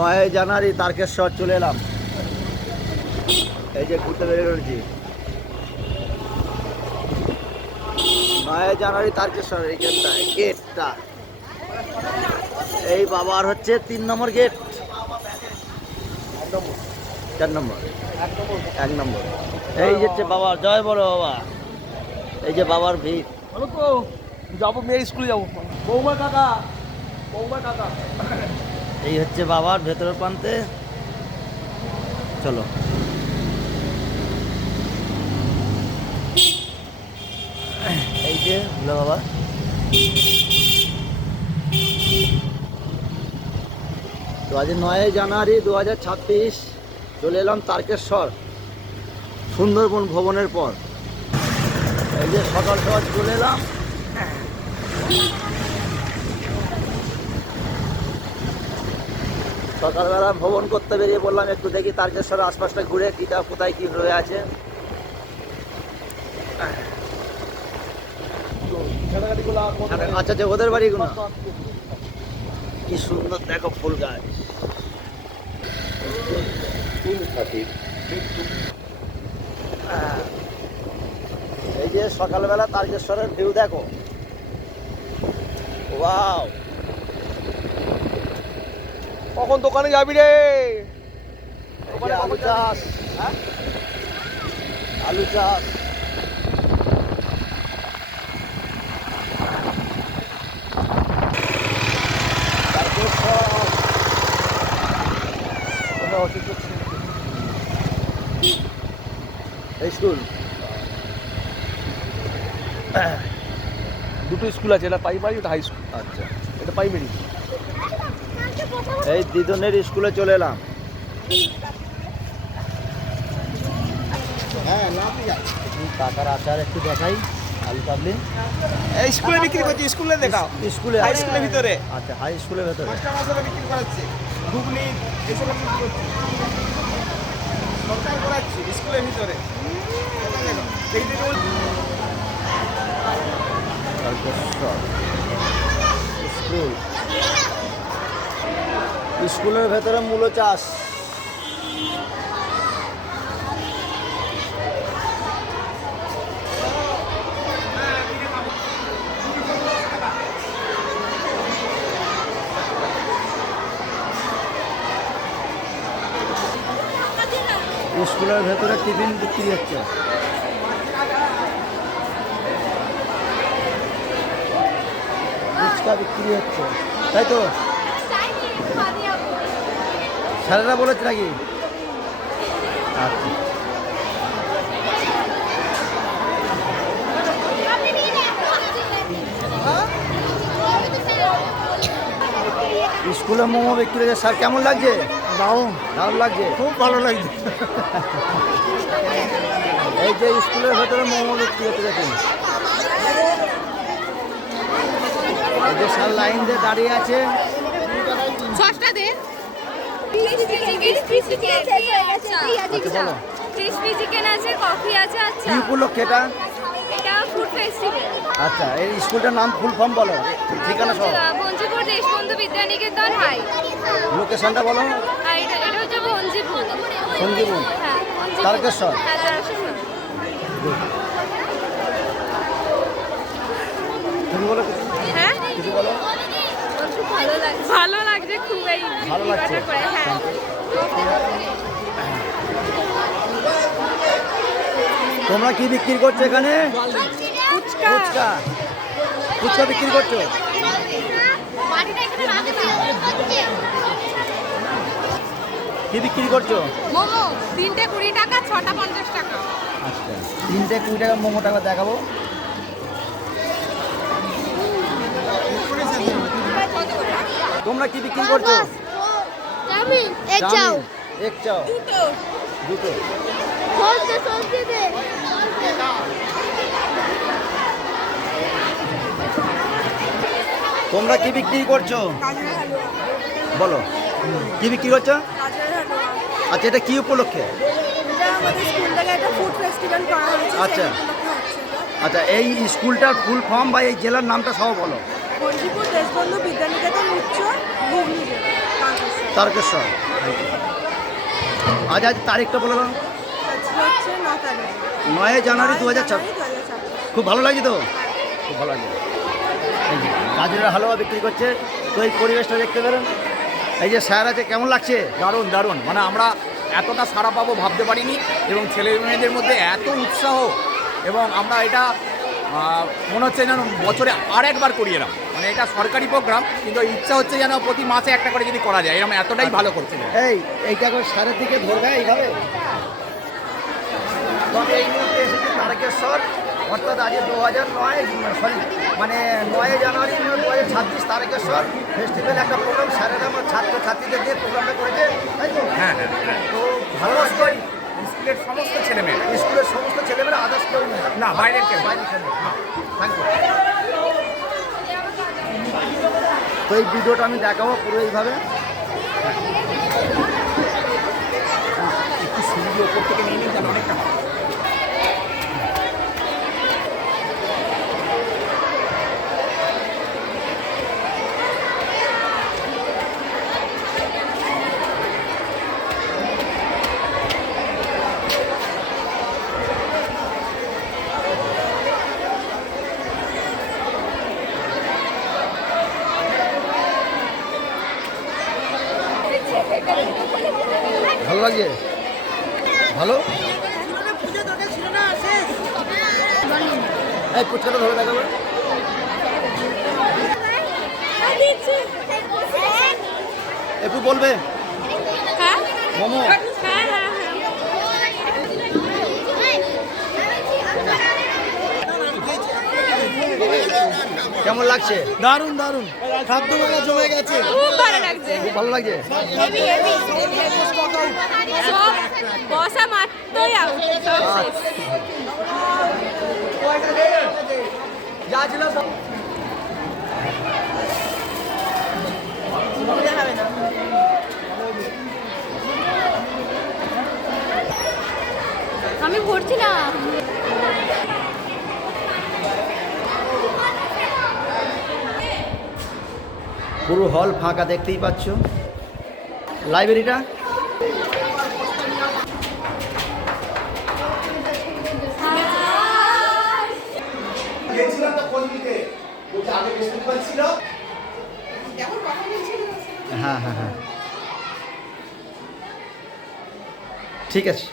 9 জানুয়ারি তারকেশ্বর চলে এলাম। এই যে ঘুরতে বেরিয়ে পড়েছি। 9 জানুয়ারি তারকেশ্বর এই গেটটা এই বাবার হচ্ছে 3 নম্বর গেট, 4 নম্বর, 1 নম্বর। এই হচ্ছে বাবার, জয় বলো বাবা। এই যে বাবার ভিড়। তো যাবো, মেয়ের স্কুলে যাবো। বৌমা কাকা, বৌমা কাকা। এই হচ্ছে বাবার ভেতরের প্রান্তে। চলো এই যে ভোলা বাবা। তো আজ 9 জানুয়ারি 2026 চলে এলাম তারকেশ্বর সুন্দরবন ভবনের পর। এই যে সকাল সকাল চলে এলাম। সকালবেলা ভ্রমণ করতে বেরিয়ে বললাম একটু দেখি তারকেশ্বরের আশপাশটা ঘুরে কিটা কোথায় কি হয়ে আছে। আচ্ছা আচ্ছা, ওদের বাড়িগুলো কি সুন্দর দেখো, ফুল গাছ। এই যে সকালবেলা তারকেশ্বরের ভিউ দেখো, ওয়াও। কখন দোকানে যাবি রে? আলু চাষ, হ্যাঁ আলু চাষ। স্কুল দুটো স্কুল আছে, এটা প্রাইমারি, ওটা হাই স্কুল। আচ্ছা, এটা প্রাইমারি। এই দিদনের স্কুলে চলে এলাম। কাকার আচার একটু দেখাই, আলু কাবলি। এই স্কুলে বিক্রি করছি, স্কুলে দেখাও। স্কুলে, হাই স্কুলের ভিতরে। আচ্ছা, হাই স্কুলের ভেতরে মাস্টার মাস্টাররা বিক্রি করাচ্ছে, ঘুগনি এসব বিক্রি করছে। সরকার করাচ্ছে স্কুলের ভিতরে। স্কুল, স্কুলের ভেতরে মূলো চাষ। স্কুলের ভেতরে টিফিন বিক্রি হচ্ছে। ফুচকা বিক্রি হচ্ছে, তাই তো? স্যারেরা বলেছে নাকি? আচ্ছা, স্কুলে মোমো বিক্রি হচ্ছে। স্যার কেমন লাগছে? দারুণ লাগছে, খুব ভালো লাগছে। এই যে স্কুলের ভেতরে মোমো বিক্রি হচ্ছে দেখুন। এই যে স্যার লাইন দিয়ে দাঁড়িয়ে আছে। ক্রিসপি চিকেন আছে, কফি আছে। আচ্ছা, কি উপলক্ষে এটা? এটা ফুড ফেস্টিভ্যাল। আচ্ছা, এই স্কুলটার নাম ফুল ফর্ম বলো, ঠিকানা সহ। ভঞ্জিপুর দেশবন্ধু বিদ্যানিকেতন হাই। লোকেশনটা বলো। এটা হচ্ছে ভঞ্জিপুর, সঞ্জীবন, হ্যাঁ তারকেশ্বর। হ্যাঁ, তারকেশ্বর। তুমি বলো কিছু, হ্যাঁ, কিছু বলো। খুব ভালো লাগছে খুব, এই ভালো লাগছে। বিক্রি করে। হ্যাঁ, তোমরা কি বিক্রি করছো এখানে? ফুচকা। ফুচকা, ফুচকা বিক্রি করছো? কি বিক্রি করছো? মোমো 3টে 20 টাকা, 6টা 50 টাকা। আচ্ছা, 3টে 20 টাকা মোমোটা আবার দেখাবো। তোমরা কি বিক্রি করছো? চাউমিন, এক চাও, এক চাও, দুটো। সবজি দে। তোমরা কি বিক্রি করছো বলো, কি বিক্রি করছো? আচ্ছা, এটা কি উপলক্ষে? এটা আমাদের স্কুল থেকে একটা ফুড ফেস্টিভ্যাল করা হয়েছে। আচ্ছা আচ্ছা, এই স্কুলটার ফুল ফর্ম বা এই জেলার নামটা সহ বলো। ভঞ্জিপুর দেশবন্ধু বিদ্যানিকেতন উচ্চ হুগলি জেলা। তারকেশ্বর। আজ তারিখটা বলে দাও। আজকে হচ্ছে 9 তারিখ 9 জানুয়ারি 2026। 2026। খুব ভালো লাগছে তো, খুব ভালো লাগছে। এই যে গাজরের হালুয়া বিক্রি করছে, তো এই পরিবেশটা দেখতে পেলেন। এই যে স্যার আছে, কেমন লাগছে? দারুণ দারুণ, মানে আমরা এতটা সাড়া পাবো ভাবতে পারিনি, এবং ছেলে মেয়েদের মধ্যে এত উৎসাহ, এবং আমরা এটা মনে হচ্ছে যেন বছরে আরেকবার করি এরকম, মানে এটা সরকারি প্রোগ্রাম, কিন্তু ইচ্ছা হচ্ছে যেন প্রতি মাসে একটা করে যদি করা যায়, এরকম এতটাই ভালো করছে। এইটা করে স্যারের দিকে ধরবে এইভাবে। তো আমি এই মুহূর্তে এসেছি তারকেশ্বর, অর্থাৎ আজ 9 জানুয়ারি 2026 তারকেশ্বর ফেস্টিভ্যাল একটা প্রোগ্রাম স্যারেরা আমার ছাত্রছাত্রীদের দিয়ে প্রোগ্রামটা করেছে, তাই তো? হ্যাঁ হ্যাঁ, তো ভালো লাগছে। স্কুলের সমস্ত ছেলেমেয়েরা, স্কুলের সমস্ত ছেলেমেয়েরা, আদার্স কেউ নেই? না বাইরের কেউ। Thank you. তো এই ভিডিওটা আমি দেখাবো পুরো এইভাবে। একটু সিঁড়ি ওপর থেকে নিয়ে নিন, অনেকটা ভালো। ভালো লাগছে? ভালো। এই পুচকাটা ধরে দেখাবে। একটু বলবে হ্যাঁ মোমো। হ্যাঁ হ্যাঁ হ্যাঁ কেমন লাগছে? দারুণ দারুণ, খাদ্য মেলা জমে গেছে। খুব ভালো লাগছে। খুব ভালো লাগছে। হেভি হেভি সব বসা মাত্রই আউট, সব শেষ। যা ছিল সব। আমি ভরছি না। পুরো হল ফাঁকা, দেখতেই পাচ্ছ। লাইব্রেরিটা হ্যাঁ হ্যাঁ হ্যাঁ, ঠিক আছে।